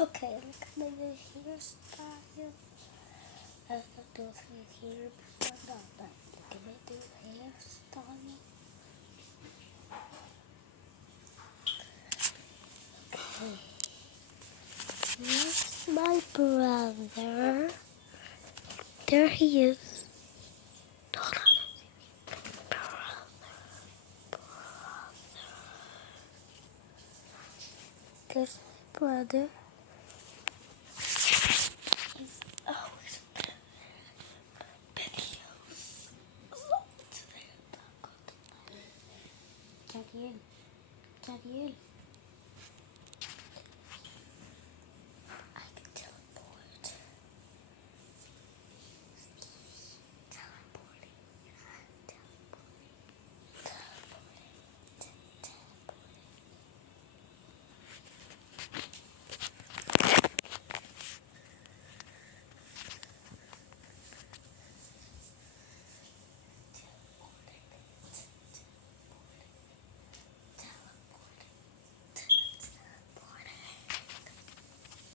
Okay, look at my new hairstyle. I got those hair before that, but look at my new hairstyle. Okay. Here's my brother. There he is. Hold on. There's my brother. He's always videos. Jadiel. Jadiel.